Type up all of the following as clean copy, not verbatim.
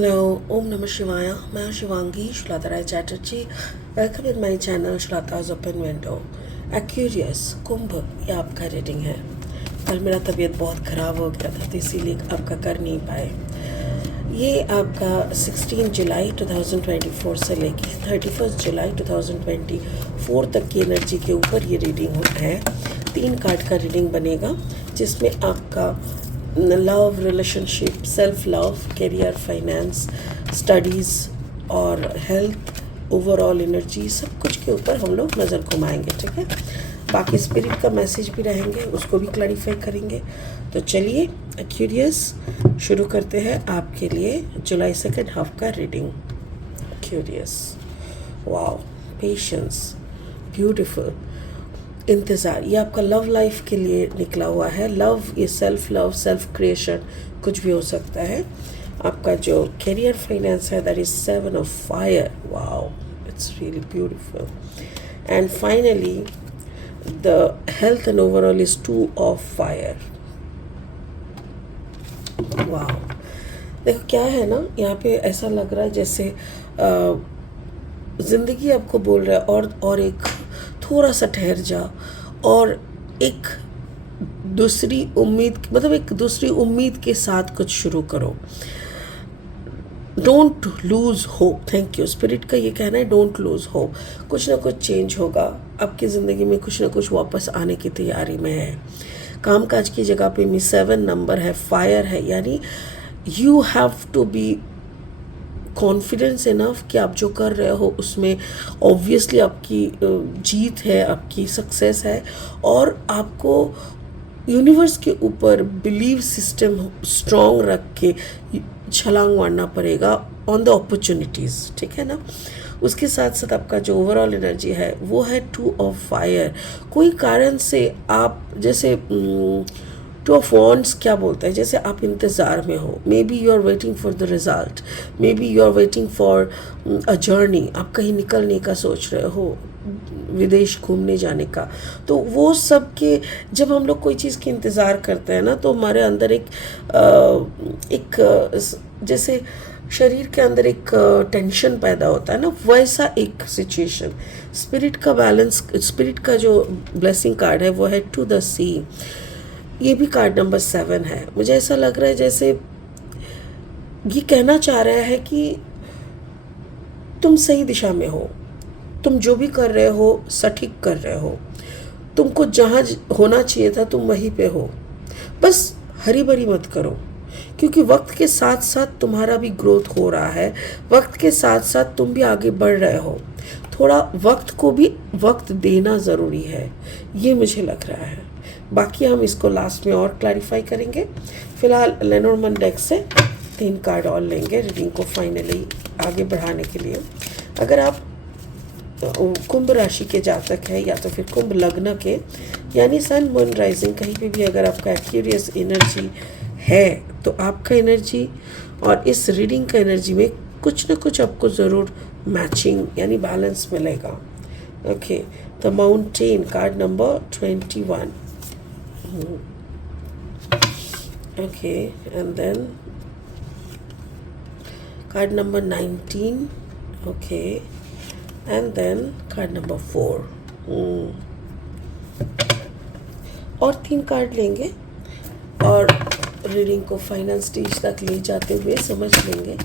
Hello, Om Namah Shivaya. मैं हूं Shivangi Shulata Rai Chatterjee. Welcome in my channel Shulata's open window. Aquarius Kumbh ये आपका रीडिंग है. कल मेरा तबीयत बहुत ख़राब हो गया था तो इसीलिए आपका कर नहीं पाए. ये आपका 16 जुलाई 2024 से लेके 31 जुलाई 2024 तक की एनर्जी के ऊपर ये रीडिंग है. 3 कार्ड का रीडिंग बनेगा जिसमें आपका love, relationship, self love, career, finance, studies और हेल्थ, ओवरऑल एनर्जी, सब कुछ के ऊपर हम लोग नज़र घुमाएंगे. ठीक है. बाकी स्पिरिट का मैसेज भी रहेंगे, उसको भी क्लैरिफाई करेंगे. तो चलिए क्यूरियस शुरू करते हैं आपके लिए जुलाई सेकेंड हाफ का reading. Curious, wow, patience, beautiful, इंतज़ार, ये आपका लव लाइफ के लिए निकला हुआ है. लव, ये सेल्फ लव, सेल्फ क्रिएशन कुछ भी हो सकता है. आपका जो करियर, फाइनेंस है that is 7 of fire. Wow, it's really beautiful. And finally the health and overall is 2 of fire. Wow, देखो क्या है ना, यहाँ पे ऐसा लग रहा है जैसे ज़िंदगी आपको बोल रहा है और एक थोड़ा सा ठहर जा और एक दूसरी उम्मीद, मतलब एक दूसरी उम्मीद के साथ कुछ शुरू करो. Don't lose hope. Thank you. Spirit का ये कहना है डोंट लूज़ होप. कुछ ना कुछ चेंज होगा आपकी ज़िंदगी में, कुछ ना कुछ वापस आने की तैयारी में है. कामकाज की जगह पे भी 7 नंबर है, फायर है, यानी you have to be confidence enough कि आप जो कर रहे हो उसमें ऑब्वियसली आपकी जीत है, आपकी सक्सेस है. और आपको यूनिवर्स के ऊपर बिलीव सिस्टम स्ट्रॉन्ग रख के छलांग मारना पड़ेगा ऑन द अपॉर्चुनिटीज़. ठीक है ना. उसके साथ साथ आपका जो ओवरऑल एनर्जी है वो है 2 ऑफ फायर. कोई कारण से आप जैसे 2 ऑफ वॉन्ड्स क्या बोलता है, जैसे आप इंतज़ार में हो. Maybe you are waiting for the result, maybe you are waiting for a journey. आप कहीं निकलने का सोच रहे हो, विदेश घूमने जाने का. तो वो सब के जब हम लोग कोई चीज़ की इंतज़ार करते हैं ना तो हमारे अंदर जैसे शरीर के अंदर एक टेंशन पैदा होता है ना, वैसा एक सिचुएशन. स्पिरिट का बैलेंस, स्पिरिट का जो ब्लेसिंग कार्ड है वो है टू द सी. ये भी कार्ड नंबर 7 है. मुझे ऐसा लग रहा है जैसे ये कहना चाह रहा है कि तुम सही दिशा में हो, तुम जो भी कर रहे हो सटीक कर रहे हो, तुमको जहाँ होना चाहिए था तुम वहीं पे हो. बस हरी भरी मत करो, क्योंकि वक्त के साथ साथ तुम्हारा भी ग्रोथ हो रहा है, वक्त के साथ साथ तुम भी आगे बढ़ रहे हो. थोड़ा वक्त को भी वक्त देना ज़रूरी है, ये मुझे लग रहा है. बाकी हम इसको लास्ट में और क्लैरिफाई करेंगे. फिलहाल लेनोर्मन डेक से 3 कार्ड और लेंगे रीडिंग को फाइनली आगे बढ़ाने के लिए. अगर आप कुंभ राशि के जातक है या तो फिर कुंभ लग्न के, यानी सन मून राइजिंग, कहीं पे भी अगर आपका एक्यूरियस एनर्जी है तो आपका एनर्जी और इस रीडिंग का एनर्जी में कुछ ना कुछ आपको ज़रूर मैचिंग यानी बैलेंस मिलेगा. Okay, the mountain card number 21. Okay, and then card number 19. Okay, and then card number 4. और 3 कार्ड लेंगे और रीडिंग को फाइनल स्टेज तक ले जाते हुए समझ लेंगे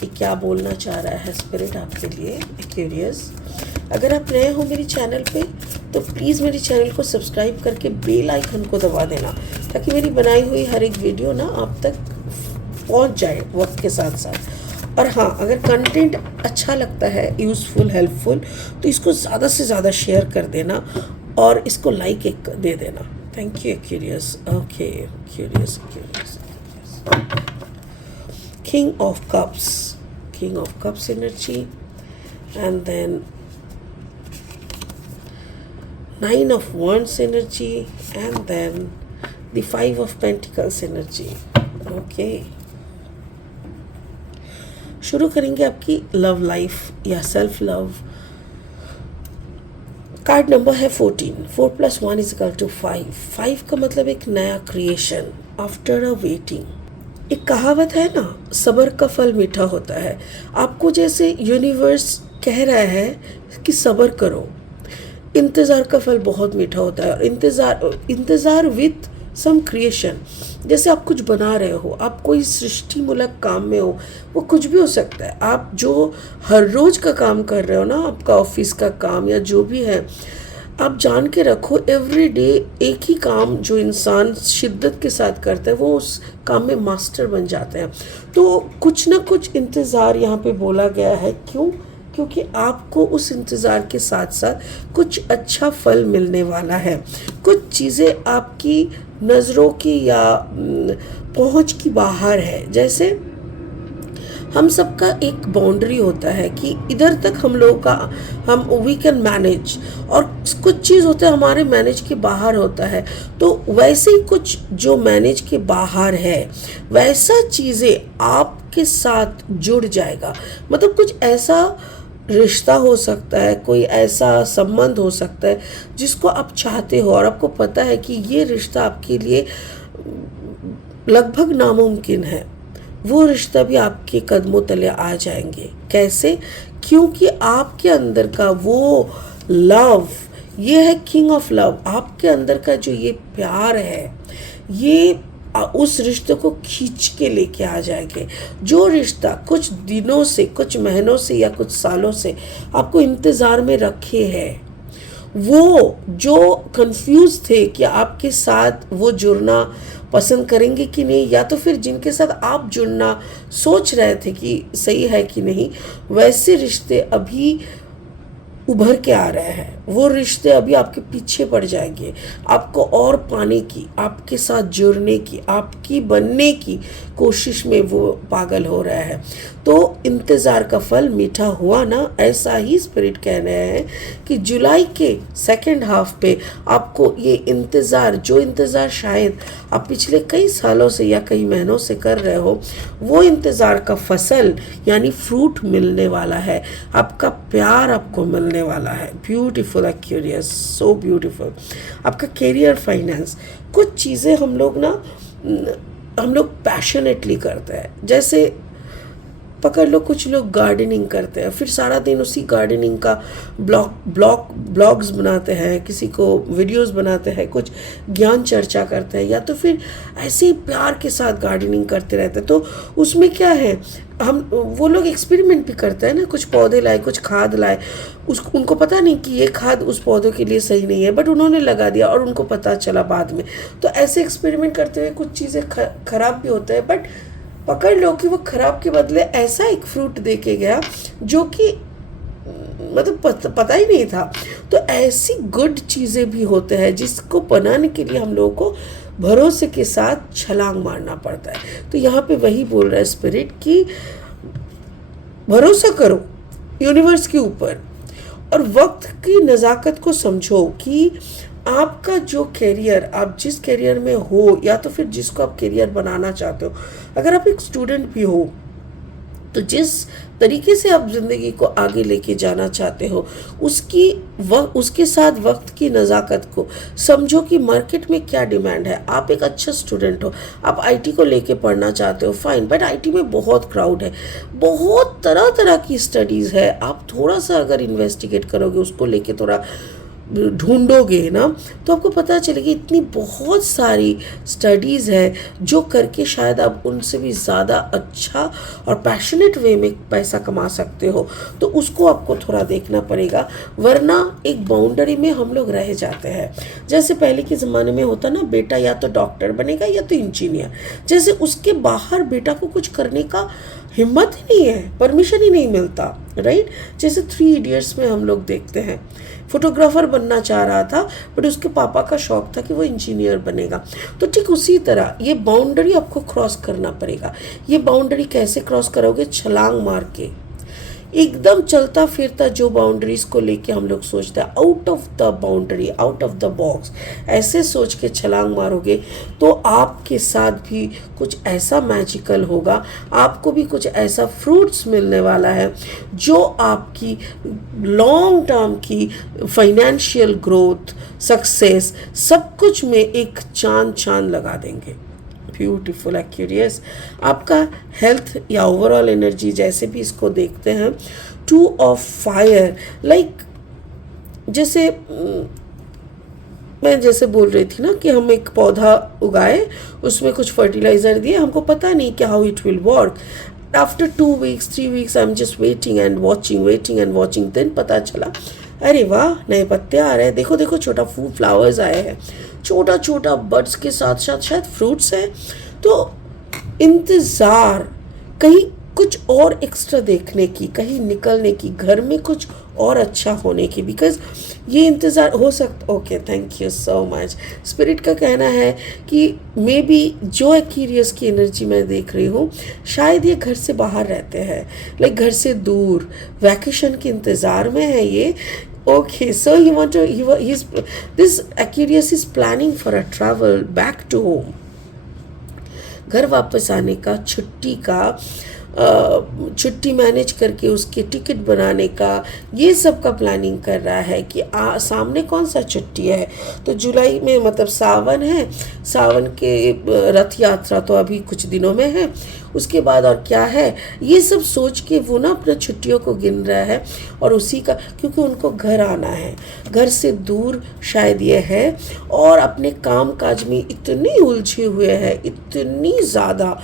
कि क्या बोलना चाह रहा है स्पिरिट आपके लिए. क्यूरियस, अगर आप नए हो मेरे चैनल पे तो प्लीज़ मेरे चैनल को सब्सक्राइब करके बेल आइकन को दबा देना ताकि मेरी बनाई हुई हर एक वीडियो ना आप तक पहुंच जाए वक्त के साथ साथ. और हाँ, अगर कंटेंट अच्छा लगता है, यूज़फुल, हेल्पफुल, तो इसको ज़्यादा से ज़्यादा शेयर कर देना और इसको लाइक एक दे देना. Thank you curious. Okay, curious. King of cups energy, and then 9 of Wands energy, and then the 5 of Pentacles energy. Okay, शुरू करेंगे आपकी लव लाइफ या सेल्फ लव. कार्ड नंबर है 14. 4 + 1 = 5. 5 का मतलब एक नया क्रिएशन आफ्टर अ वेटिंग. एक कहावत है ना, सब्र का फल मीठा होता है। आपको जैसे यूनिवर्स कह रहा है कि सब्र करो, इंतज़ार का फल बहुत मीठा होता है। और इंतज़ार विथ सम क्रिएशन, जैसे आप कुछ बना रहे हो, आप कोई सृष्टिमूलक काम में हो, वो कुछ भी हो सकता है। आप जो हर रोज़ का काम कर रहे हो ना, आपका ऑफिस का काम या जो भी है, आप जान के रखो एवरी डे एक ही काम जो इंसान शिद्दत के साथ करता है वो उस काम में मास्टर बन जाते हैं। तो कुछ ना कुछ इंतज़ार यहाँ पे बोला गया है। क्यों? क्योंकि आपको उस इंतज़ार के साथ साथ कुछ अच्छा फल मिलने वाला है। कुछ चीज़ें आपकी नज़रों की या पहुँच की बाहर है। जैसे हम सबका एक बाउंड्री होता है कि इधर तक हम लोगों का हम वी कैन मैनेज, और कुछ चीज़ होता है हमारे मैनेज के बाहर होता है। तो वैसे ही कुछ जो मैनेज के बाहर है वैसा चीज़ें आपके साथ जुड़ जाएगा। मतलब कुछ ऐसा रिश्ता हो सकता है, कोई ऐसा संबंध हो सकता है जिसको आप चाहते हो और आपको पता है कि ये रिश्ता आपके लिए लगभग नामुमकिन है। वो रिश्ता भी आपके कदमों तले आ जाएंगे। कैसे? क्योंकि आपके अंदर का वो लव, ये है किंग ऑफ लव। आपके अंदर का जो ये प्यार है, ये उस रिश्ते को खींच के लेके आ जाएंगे। जो रिश्ता कुछ दिनों से, कुछ महीनों से या कुछ सालों से आपको इंतज़ार में रखे हैं, वो जो कंफ्यूज थे कि आपके साथ वो जुड़ना पसंद करेंगे कि नहीं, या तो फिर जिनके साथ आप जुड़ना सोच रहे थे कि सही है कि नहीं, वैसे रिश्ते अभी उभर के आ रहे हैं। वो रिश्ते अभी आपके पीछे पड़ जाएंगे, आपको और पाने की, आपके साथ जुड़ने की, आपकी बनने की कोशिश में वो पागल हो रहा है। तो इंतज़ार का फल मीठा हुआ ना, ऐसा ही स्पिरिट कह रहे हैं कि जुलाई के सेकंड हाफ पे आपको ये इंतज़ार, जो इंतज़ार शायद आप पिछले कई सालों से या कई महीनों से कर रहे हो, वो इंतज़ार का फसल यानी फ्रूट मिलने वाला है। आपका प्यार आपको मिलने वाला है। Beautiful Aquarius, so beautiful. आपका कैरियर, फाइनेंस, कुछ चीज़ें हम लोग पैशनेटली करते हैं। जैसे पकड़ लो, कुछ लोग गार्डनिंग करते हैं, फिर सारा दिन उसी गार्डनिंग का ब्लॉग्स बनाते हैं, किसी को वीडियोस बनाते हैं, कुछ ज्ञान चर्चा करते हैं, या तो फिर ऐसे ही प्यार के साथ गार्डनिंग करते रहते हैं। तो उसमें क्या है, वो लोग एक्सपेरिमेंट भी करते हैं ना, कुछ पौधे लाए, कुछ खाद लाए, उनको पता नहीं कि ये खाद उस पौधों के लिए सही नहीं है, बट उन्होंने लगा दिया और उनको पता चला बाद में। तो ऐसे एक्सपेरिमेंट करते हुए कुछ चीज़ें खराब भी होते हैं, बट पकड़ लो कि वो खराब के बदले ऐसा एक फ्रूट दे के गया जो कि मतलब पता ही नहीं था। तो ऐसी गुड चीज़ें भी होते हैं जिसको बनाने के लिए हम लोगों को भरोसे के साथ छलांग मारना पड़ता है। तो यहाँ पे वही बोल रहा है स्पिरिट कि भरोसा करो यूनिवर्स के ऊपर, और वक्त की नज़ाकत को समझो कि आपका जो कैरियर, आप जिस कैरियर में हो या तो फिर जिसको आप कैरियर बनाना चाहते हो, अगर आप एक स्टूडेंट भी हो तो जिस तरीके से आप ज़िंदगी को आगे लेके जाना चाहते हो उसके साथ वक्त की नज़ाकत को समझो कि मार्केट में क्या डिमांड है। आप एक अच्छा स्टूडेंट हो, आप आईटी को लेके पढ़ना चाहते हो, फाइन, बट आईटी में बहुत क्राउड है, बहुत तरह तरह की स्टडीज़ है। आप थोड़ा सा अगर इन्वेस्टिगेट करोगे, उसको लेके थोड़ा ढूंढोगे ना, तो आपको पता चलेगी इतनी बहुत सारी स्टडीज़ है जो करके शायद आप उनसे भी ज़्यादा अच्छा और पैशनेट वे में पैसा कमा सकते हो। तो उसको आपको थोड़ा देखना पड़ेगा, वरना एक बाउंड्री में हम लोग रह जाते हैं। जैसे पहले के ज़माने में होता ना, बेटा या तो डॉक्टर बनेगा या तो इंजीनियर, जैसे उसके बाहर बेटा को कुछ करने का हिम्मत ही नहीं है, परमिशन ही नहीं मिलता, राइट। जैसे 3 इडियट्स में हम लोग देखते हैं, फोटोग्राफर बनना चाह रहा था बट उसके पापा का शौक था कि वो इंजीनियर बनेगा। तो ठीक उसी तरह ये बाउंड्री आपको क्रॉस करना पड़ेगा। ये बाउंड्री कैसे क्रॉस करोगे? छलांग मार के, एकदम चलता फिरता जो बाउंड्रीज को लेके हम लोग सोचते हैं, out of the boundary, out of the box, ऐसे सोच के छलांग मारोगे तो आपके साथ भी कुछ ऐसा मैजिकल होगा, आपको भी कुछ ऐसा फ्रूट्स मिलने वाला है जो आपकी लॉन्ग टर्म की फाइनेंशियल ग्रोथ, सक्सेस, सब कुछ में एक चांद लगा देंगे। Beautiful Aquarius. आपका हेल्थ या ओवरऑल एनर्जी जैसे भी इसको देखते हैं, 2 ऑफ फायर, लाइक जैसे मैं जैसे बोल रही थी ना कि हम एक पौधा उगाए, उसमें कुछ फर्टिलाइज़र दिए, हमको पता नहीं कि how it will work. After 2 weeks 3 weeks I am just waiting and watching, then पता चला अरे वाह नए पत्ते आ रहे हैं, देखो देखो छोटा फ्लावर्स आए हैं, छोटा छोटा बड्स के साथ साथ शायद फ्रूट्स हैं। तो इंतज़ार कहीं कुछ और एक्स्ट्रा देखने की, कहीं निकलने की, घर में कुछ और अच्छा होने की, बिकॉज ये इंतज़ार हो सकता। Okay, thank you so much. Spirit का कहना है कि मे बी जो एक्यूरियस की एनर्जी मैं देख रही हूँ, शायद ये घर से बाहर रहते हैं, लाइक घर से दूर, वैकेशन के इंतज़ार में है ये। Okay, so this Aquarius is planning for a travel back to home. घर वापस आने का, छुट्टी मैनेज करके उसके टिकट बनाने का, ये सब का प्लानिंग कर रहा है कि सामने कौन सा छुट्टी है। तो जुलाई में मतलब सावन है, सावन के रथ यात्रा तो अभी कुछ दिनों में है, उसके बाद और क्या है, ये सब सोच के वो ना अपने छुट्टियों को गिन रहा है। और उसी का, क्योंकि उनको घर आना है, घर से दूर शायद ये है, और अपने काम काज में इतने उलझे हुए हैं, इतनी ज़्यादा।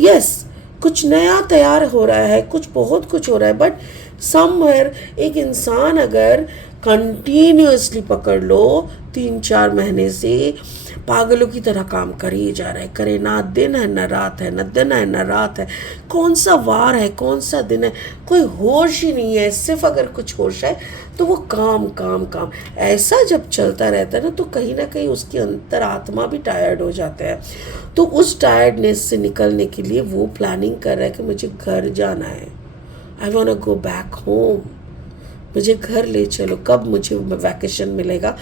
यस, कुछ नया तैयार हो रहा है, बहुत कुछ हो रहा है, बट समवेयर एक इंसान अगर कंटिन्यूअसली पकड़ लो 3-4 महीने से पागलों की तरह काम कर ही जा रहा है, करे ना दिन है ना रात है, ना दिन है ना रात है, कौन सा वार है कौन सा दिन है, कोई होश ही नहीं है। सिर्फ अगर कुछ होश है तो वो काम काम काम, ऐसा जब चलता रहता है ना कहीं उसकी अंतर आत्मा भी टायर्ड हो जाता है। तो उस टायर्डनेस से निकलने के लिए वो प्लानिंग कर रहा है कि मुझे घर जाना है, I want to go back home, मुझे घर ले चलो, कब मुझे वैकेशन मिलेगा।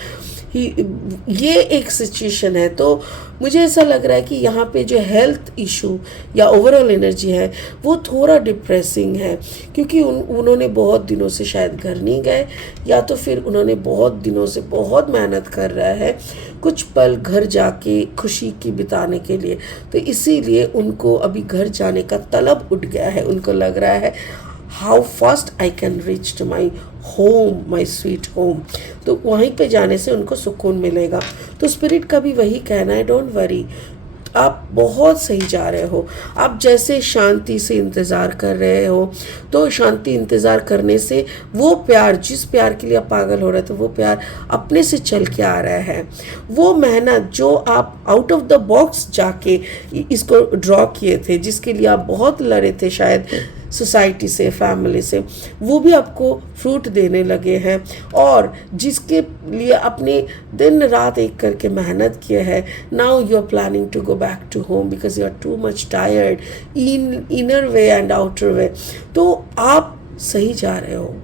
ये एक सिचुएशन है। तो मुझे ऐसा लग रहा है कि यहाँ पे जो हेल्थ इशू या ओवरऑल एनर्जी है वो थोड़ा डिप्रेसिंग है, क्योंकि उन्होंने बहुत दिनों से शायद घर नहीं गए, या तो फिर उन्होंने बहुत दिनों से बहुत मेहनत कर रहा है कुछ पल घर जाके खुशी की बिताने के लिए, तो इसीलिए उनको अभी घर जाने का तलब उठ गया है। उनको लग रहा है how fast I can reach to my home, my sweet home, तो वहीं पे जाने से उनको सुकून मिलेगा। तो स्पिरिट का भी वही कहना है, डोंट वरी, आप बहुत सही जा रहे हो। आप जैसे शांति से इंतज़ार कर रहे हो, तो शांति इंतज़ार करने से वो प्यार, जिस प्यार के लिए आप पागल हो रहे थे, वो प्यार अपने से चल के आ रहा है। वो मेहनत जो आप आउट ऑफ द बॉक्स जाके इसको ड्रॉ किए थे, जिसके लिए आप बहुत लड़े थे शायद सोसाइटी से, फैमिली से, वो भी आपको फ्रूट देने लगे हैं। और जिसके लिए अपने दिन रात एक करके मेहनत किए है, now you are planning to go back to home because you are too much tired in inner way and outer way. तो आप सही जा रहे हो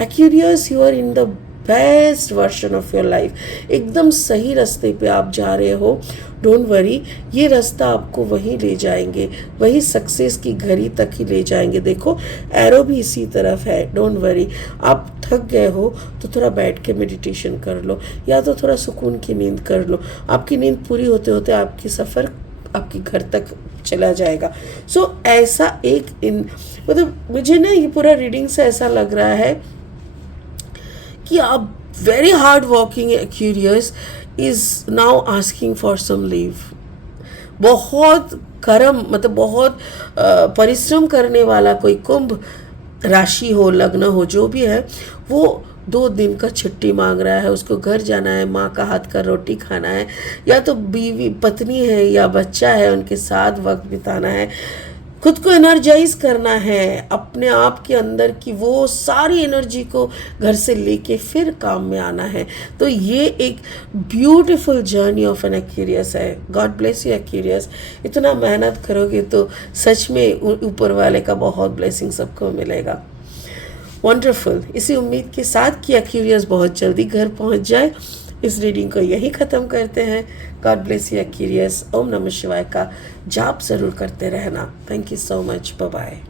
Aquarius, you are in the best version of your life, एकदम सही रास्ते पे आप जा रहे हो। डोंट वरी, ये रास्ता आपको वहीं ले जाएंगे, वही सक्सेस की घड़ी तक ही ले जाएंगे। देखो एरो भी इसी तरफ है। डोंट वरी, आप थक गए हो तो थोड़ा बैठ के मेडिटेशन कर लो, या तो थोड़ा सुकून की नींद कर लो। आपकी नींद पूरी होते होते आपकी सफ़र आपके घर तक चला जाएगा। सो ऐसा एक मतलब मुझे ना ये पूरा रीडिंग से ऐसा लग रहा है कि आप very hard working a curious is now asking for some leave. बहुत कर्म मतलब बहुत परिश्रम करने वाला कोई कुंभ राशि हो, लग्न हो, जो भी है, वो 2 दिन का छुट्टी मांग रहा है। उसको घर जाना है, माँ का हाथ का रोटी खाना है, या तो बीवी पत्नी है या बच्चा है उनके साथ वक्त बिताना है, खुद को एनर्जाइज करना है, अपने आप के अंदर की वो सारी एनर्जी को घर से लेके फिर काम में आना है। तो ये एक beautiful journey of an Aquarius है। God bless you Aquarius. इतना मेहनत करोगे तो सच में ऊपर वाले का बहुत ब्लेसिंग सबको मिलेगा। वंडरफुल। इसी उम्मीद के साथ कि एक्यूरियस बहुत जल्दी घर पहुंच जाए, इस रीडिंग को यही ख़त्म करते हैं। God bless you Aquarius. ओम नमः शिवाय का जाप ज़रूर करते रहना। Thank you so much. Bye bye.